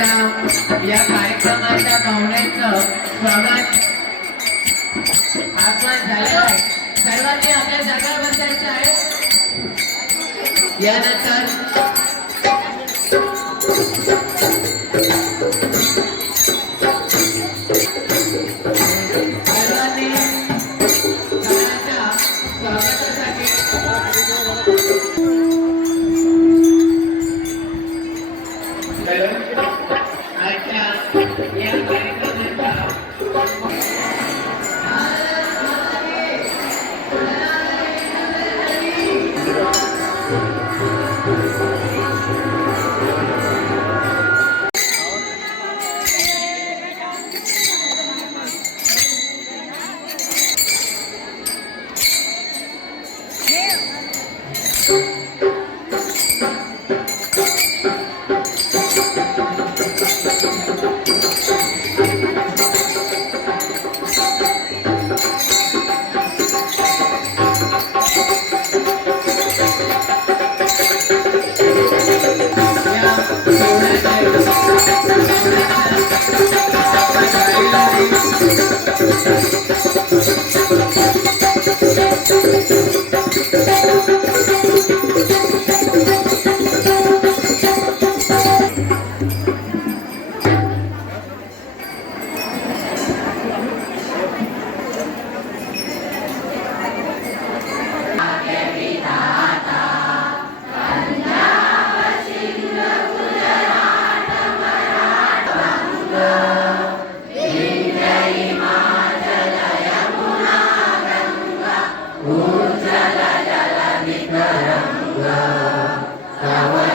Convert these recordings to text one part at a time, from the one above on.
यांच्या या कार्यक्रमाच्या भावनेचं स्वागत. आपण झालेलं आहे. सर्वांनी आपल्या जागा बसायचं आहे. यानंतर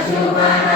Shubha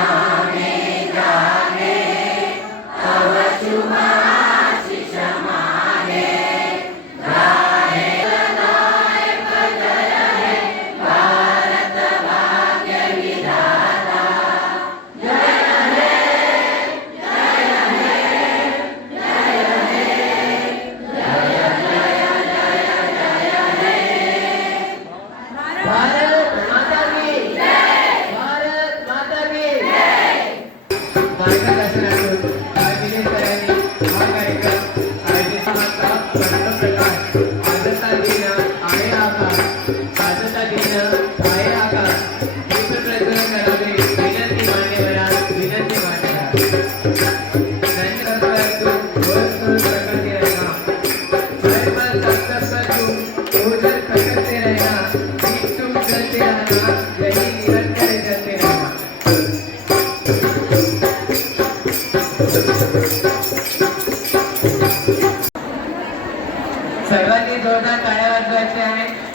सर्वांनी जोरदार टाळ्या वाजवायचे आहे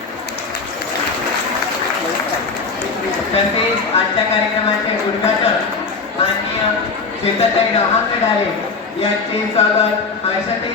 तसेच आजच्या कार्यक्रमाचे उद्घाटन माननीय शेतकरी रहांग ढाले यांचे स्वागत हर्षाताई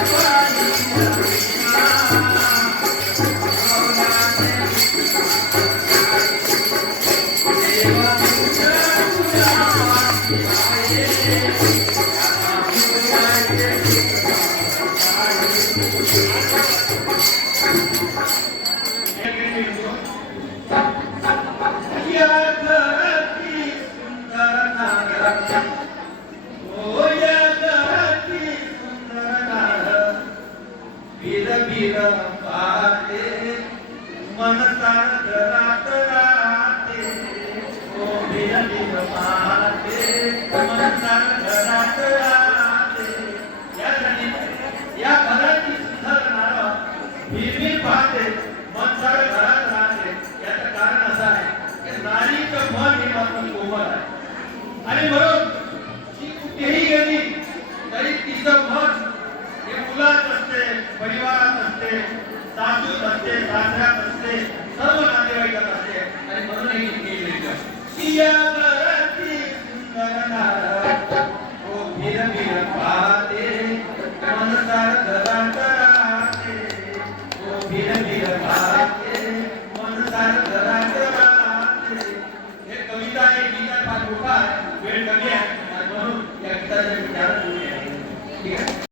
पाहते मन सारख रात राहते ओ वीर वीर पाहते मन सारख ಶಾಸ್ತ್ರಾಪಸ್ಥೆ ಸರ್ವ ನಾಗರಿಕ ಪಸ್ಥೆ ಅಲ್ಲಿ ಮೊದಲನೇ ನೀಡಲಿಲ್ಲ ಸಿಯಾಪರತಿ ಸುಂದರನಾರ ಓ ಬೀರ ಬೀರ ಪಾತೆ ಮನಸಾರ ದರಾಂತರಾತೆ